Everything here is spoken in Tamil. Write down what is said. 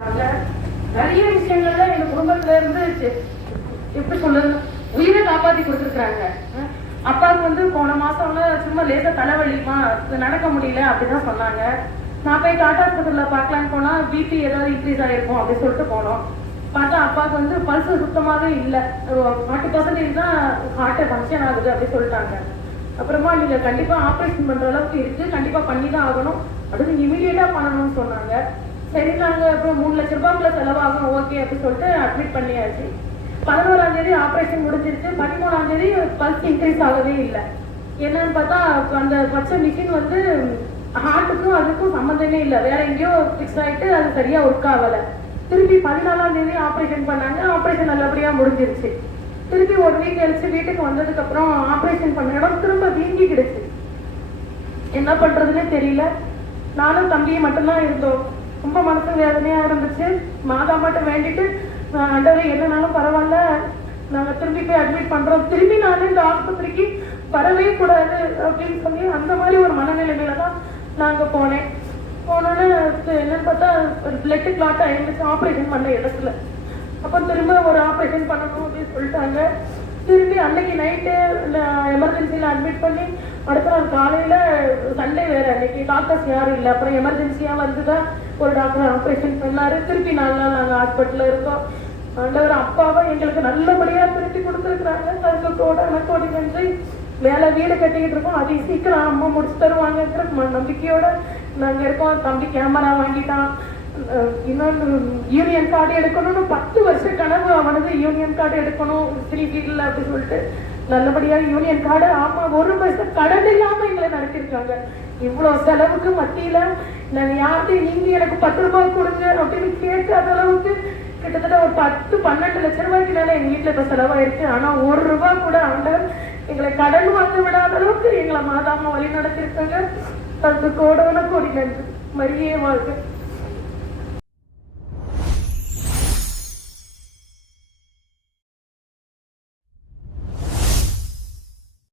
நிறைய விஷயங்கள்ல எங்க குடும்பத்துல இருந்து எப்படி சொல்றது உயிரை காப்பாத்தி கொடுத்துருக்காங்க. அப்பாவுக்கு போன மாசம்ல சும்மா லேசா தலைவலிமா நடக்க முடியல அப்படிதான் சொன்னாங்க. நான் போய் டாடா ஹாஸ்பிட்டல்ல பார்க்கலான்னு போனா பிபி ஏதாவது இன்க்ரீஸ் ஆயிருக்கும் அப்படின்னு சொல்லிட்டு போனோம். பார்த்தா அப்பாவுக்கு பல்ஸ் சுத்தமாவே இல்லை, 40% தான் ஹார்ட்டை ஃபங்க்ஷன் ஆகுது அப்படின்னு சொல்லிட்டாங்க. அப்புறமா நீங்க கண்டிப்பா ஆப்ரேஷன் பண்ற அளவுக்கு இருக்கு, கண்டிப்பா பண்ணி தான் ஆகணும், அதுக்கு இமீடியட்டா பண்ணணும்னு சொன்னாங்க. சரி நாங்க அப்புறம் 3 லட்ச ரூபாய்க்குள்ள செலவாகும் ஓகே அப்படின்னு சொல்லிட்டு அட்மிட் பண்ணியாச்சு. 11ஆம் தேதி ஆப்ரேஷன் முடிஞ்சிருச்சு. 13ஆம் தேதி பல்ஸ் இன்க்ரீஸ் ஆகவே இல்லை. என்னன்னு பார்த்தா அந்த பச்சை மிஷின் ஹார்ட்டுக்கும் அதுக்கும் சம்மந்தமே இல்லை, வேற எங்கேயோ ஃபிக்ஸ் ஆயிட்டு அது சரியா ஒர்க் ஆகலை. திருப்பி 14ஆம் தேதி ஆப்ரேஷன் பண்ணாங்க. ஆப்ரேஷன் நல்லபடியா முடிஞ்சிருச்சு. திருப்பி 1 வீக் கழிச்சு வீட்டுக்கு வந்ததுக்கு அப்புறம் ஆப்ரேஷன் பண்ண இடம் திரும்ப வீங்கிக்கிடுச்சு. என்ன பண்றதுன்னே தெரியல. நானும் தம்பியை மட்டும்தான் இருந்தோம். ரொம்ப மனசு வேதனையா இருந்துச்சு. மாதா மட்டும் வேண்டிட்டு ஆண்டவரே என்னன்னாலும் பரவாயில்ல, நாங்க திரும்பி போய் அட்மிட் பண்றோம், திரும்பி நானே இந்த ஆஸ்பத்திரிக்கு வரவே கூடாது அப்படின்னு சொல்லி அந்த மாதிரி ஒரு மனநிலைமையில தான் நாங்க போனேன். போனோன்னு என்னன்னு பார்த்தா பிளட் கிளாட் ஆயிருந்துச்சு ஆப்ரேஷன் பண்ண இடத்துல. அப்போ திரும்ப ஒரு ஆப்ரேஷன் பண்ணணும் அப்படின்னு சொல்லிட்டாங்க. திரும்பி அன்னைக்கு நைட்டு எமர்ஜென்சியில் அட்மிட் பண்ணி அடுத்த நாள் காலையில சண்டே வேற, அன்னைக்கு டாக்டர்ஸ் யாரும் இல்லை. அப்புறம் எமர்ஜென்சியா வந்துதான் ஒரு டாக்டர் ஆப்ரேஷன் பண்ணாரு. திருப்பி 4 நாள் நாங்கள் ஹாஸ்பிட்டல்ல இருக்கோம். ஆண்டவர் அப்பாவை எங்களுக்கு நல்லபடியா திருப்பி கொடுத்துருக்குறாங்க. அதுக்கு கோடி நன்றி. மேல வீடு கட்டிக்கிட்டு இருக்கோம், அதை சீக்கிரம் அம்மா முடிச்சு தருவாங்கிற நம்பிக்கையோட நாங்க இருக்கோம். தம்பி கேமரா வாங்கிட்டான். இன்னொன்று யூனியன் கார்டு எடுக்கணும்னு 10 வருஷ கனவு அவனது. யூனியன் கார்டு எடுக்கணும் சிலிபீட்ல அப்படின்னு சொல்லிட்டு நல்லபடியா யூனியன் கார்டு. ஆமா, 1 வருஷம் கடன் இல்லாம எங்களை நடத்திருக்காங்க. இவ்வளவு செலவுக்கு மத்தியில நாங்க யார்கிட்டையும் நீங்க எனக்கு 10 ரூபாய் கொடுங்க அப்படின்னு கேட்காத அளவுக்கு கிட்டத்தட்ட ஒரு 10-12 லட்ச ரூபாய்க்கு மேல எங்க வீட்டுல இப்ப செலவாயிருக்கு. ஆனா 1 ரூபாய் கூட ஆண்டவர் எங்களை கடன் வாங்க விடாத அளவுக்கு எங்களை மாதாம வழி நடத்திருக்காங்க. அதுக்கு கோடி நன்றி. மரியே வாழ்க.